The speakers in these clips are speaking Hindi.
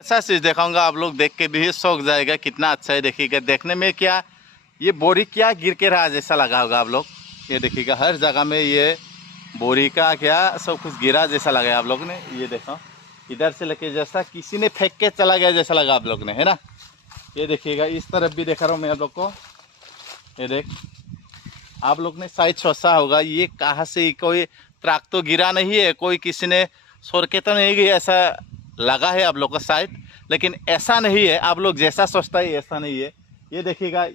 ऐसा चीज दिखाऊंगा, आप लोग देख के भी शौक जाएगा, कितना अच्छा है। देखिएगा देखने में क्या ये बोरी क्या गिर के रहा जैसा लगा होगा आप लोग। ये देखिएगा हर जगह में ये बोरी का क्या सब कुछ गिरा जैसा लगा आप लोग ने। ये देखो इधर से लेके जैसा किसी ने फेंक के चला गया जैसा लगा आप लोग ने, है ना। ये देखिएगा इस तरफ भी दिखा रहा हूँ मैं आप लोग को। ये देख आप लोग ने शायद सोचा होगा ये कहाँ से कोई ट्रक तो गिरा नहीं है, कोई किसी ने सोर के तो नहीं गया, ऐसा लगा है आप लोग को शायद, लेकिन ऐसा नहीं है। आप लोग जैसा सोचता है ऐसा नहीं है। ये देखिएगा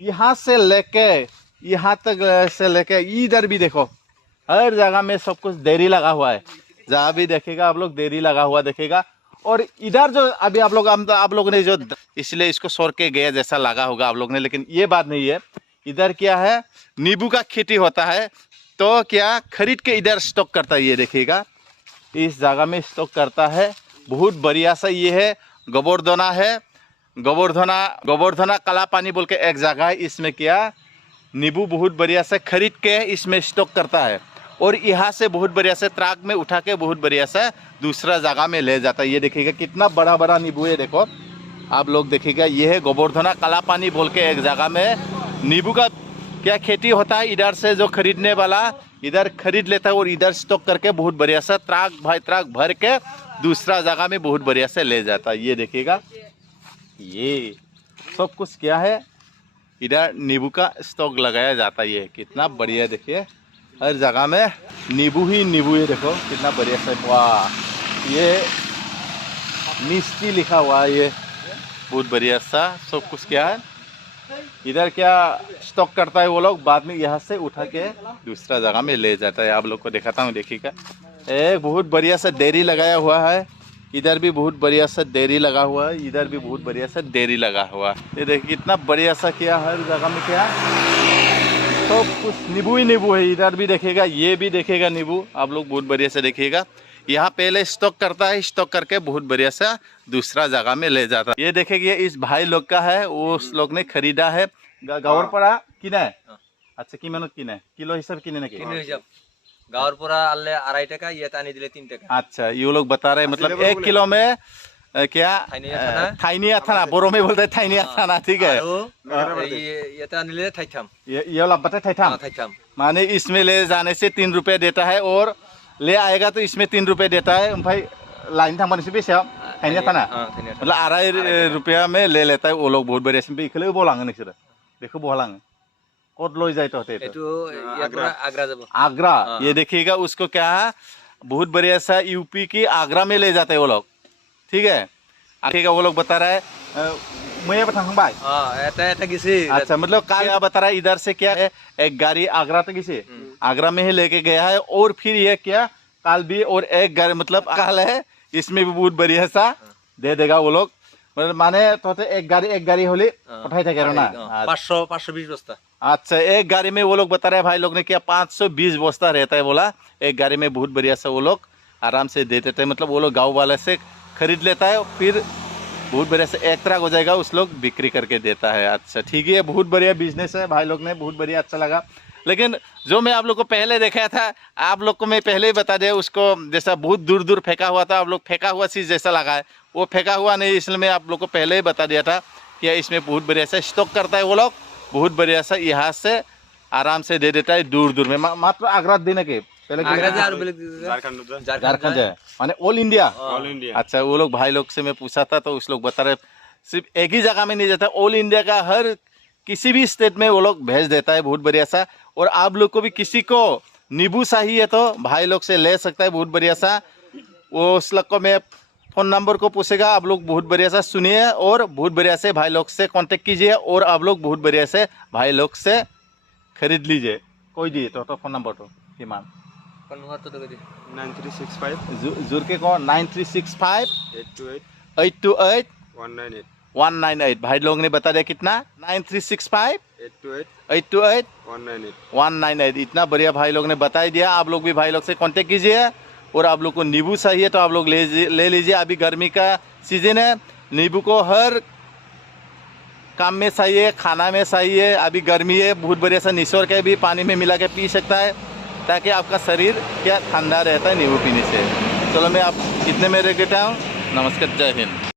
यहाँ से लेके यहाँ तक से लेके इधर भी देखो हर जगह में सब कुछ देरी लगा हुआ है। जहाँ भी देखेगा आप लोग देरी लगा हुआ देखेगा। और इधर जो अभी आप लोग ने जो इसलिए इसको सोर के गया जैसा लगा होगा आप लोग ने, लेकिन ये बात नहीं है। इधर क्या है नींबू का खेती होता है, तो क्या खरीद के इधर स्टॉक करता है। ये देखिएगा इस जगह में स्टॉक करता है। बहुत बढ़िया सा ये है गोवर्धना है, गोवर्धना काला पानी बोल के एक जगह है। इसमें क्या नींबू बहुत बढ़िया से खरीद के इसमें स्टॉक करता है और यहाँ से बहुत बढ़िया से ट्रक में उठा के बहुत बढ़िया से दूसरा जगह में ले जाता है। ये देखिएगा कितना बड़ा बड़ा नींबू है। देखो आप लोग देखिएगा ये है गोवर्धना काला पानी बोल के एक जगह में नींबू का क्या खेती होता है। इधर से जो खरीदने वाला इधर खरीद लेता है और इधर स्टॉक करके बहुत बढ़िया से ट्रक भर के दूसरा जगह में बहुत बढ़िया से ले जाता है। ये देखिएगा ये सब कुछ क्या है इधर नींबू का स्टॉक लगाया जाता है। ये कितना बढ़िया देखिए हर जगह में नींबू ही नींबू है। देखो कितना बढ़िया से, वाह ये मिस्टी लिखा हुआ है। ये बहुत बढ़िया सा सब कुछ क्या है इधर क्या स्टॉक करता है वो लोग, बाद में यहाँ से उठा के दूसरा जगह में ले जाता है। आप लोग को दिखाता हूँ देखिएगा एक बहुत बढ़िया सा डेयरी लगाया हुआ है। इधर भी बहुत बढ़िया सा डेयरी लगा हुआ है, इधर भी बहुत बढ़िया सा डेयरी लगा हुआ है। ये देखिए कितना बढ़िया सा क्या हर जगह में क्या तो कुछ नींबू ही नींबू है। इधर भी देखेगा ये भी देखेगा नींबू, आप लोग बहुत बढ़िया से देखिएगा। यहाँ पहले स्टॉक करता है, स्टॉक करके बहुत बढ़िया सा दूसरा जगह में ले जाता है। ये देखेंगे इस भाई लोग का है, उस लोग ने खरीदा है गाँवर पड़ा किना है। अच्छा कि मानत किना है किलो हिसाब किने ना किलो हिसाब गाँवर पड़ा आले 2.5 टाका, ये तानी दिले 3 टाका। अच्छा ये लोग बता रहे मतलब 1 किलो में क्या थाइनिया थाना बोरो में बोलते हैं थाइनिया थाना, ठीक है। ये तानी ले थाइथाम, ये वाला बता थाइथाम माने इसमें ले जाने से 3 रुपये देता है और ले आएगा तो इसमें 3 रुपये देता है। भाई लाइन था मन से भी थाइनिया थाना मतलब 2.5 रुपया में ले लेता है वो लोग। बहुत बढ़िया से इखले बोलांगे नोंसोरो देखो बोलांगे कत लो जाए तो आगरा। ये देखिएगा उसको क्या है बहुत बढ़िया सा यूपी की आगरा में ले जाते हैं वो लोग, ठीक है। ठीक है वो लोग बता रहा है मैं बताऊंगा अच्छा मतलब क्या बता रहा है इधर से क्या है एक गाड़ी आगरा तक इसे आगरा में ही लेके गया है और फिर ये क्या काल भी और एक गाड़ी मतलब काल है इसमें भी बहुत बढ़िया सा दे देगा वो लोग। मतलब माने तो एक गाड़ी होली पठाई थे ना 520 बस्ता। अच्छा एक गाड़ी में वो लोग बता रहे हैं भाई लोग ने क्या 520 बस्ता रहता है बोला एक गाड़ी में। बहुत बढ़िया सा वो लोग आराम से दे देते हैं, मतलब वो लोग गाँव वाले से खरीद लेता है फिर बहुत बढ़िया से एक तरह हो जाएगा उस लोग बिक्री करके देता है। अच्छा ठीक है बहुत बढ़िया बिजनेस है भाई लोग ने, बहुत बढ़िया अच्छा लगा। लेकिन जो मैं आप लोग को पहले दिखाया था आप लोग को मैं पहले ही बता दिया उसको जैसा बहुत दूर दूर फेंका हुआ था, आप लोग फेंका हुआ चीज़ जैसा लगा है वो फेंका हुआ नहीं, इसलिए मैं आप लोग को पहले ही बता दिया था कि इसमें बहुत बढ़िया से स्टॉक करता है वो लोग। बहुत बढ़िया सा यहाँ से आराम से दे देता है दूर दूर में। मात्र आगरा देने के झारखंड है माने ऑल इंडिया। अच्छा वो लोग भाई लोग से मैं पूछा था तो उस लोग बता रहे सिर्फ एक ही जगह में नहीं जाता, ऑल इंडिया का हर किसी भी स्टेट में वो लोग भेज देता है। बहुत बढ़िया सा। और आप लोग को भी किसी को नींबू चाहिए तो भाई लोग से ले सकता है बहुत बढ़िया सा। वो उस लोग को मैं फ़ोन नंबर को पूछेगा, आप लोग बहुत बढ़िया सा सुनिए और बहुत बढ़िया से भाई लोग से कांटेक्ट कीजिए और आप लोग बहुत बढ़िया से भाई लोग से खरीद लीजिए। कोई दिए तो फ़ोन नंबर तो किमान 9365 जुर के कौन 9365 828 198 भाई लोग ने बता दिया कितना 9365 828 198 इतना बढ़िया भाई लोग ने बता ही दिया। आप लोग भी भाई लोग से कांटेक्ट कीजिए और आप लोग को नींबू चाहिए तो आप लोग ले लीजिए। अभी गर्मी का सीजन है, नींबू को हर काम में चाहिए, खाना में चाहिए। अभी गर्मी है, बहुत बढ़िया सा निचोड़ के भी पानी में मिला के पी सकता है ताकि आपका शरीर क्या ठंडा रहता है नींबू पीने से। चलो मैं आप इतने में रख देता हूँ। नमस्कार, जय हिंद।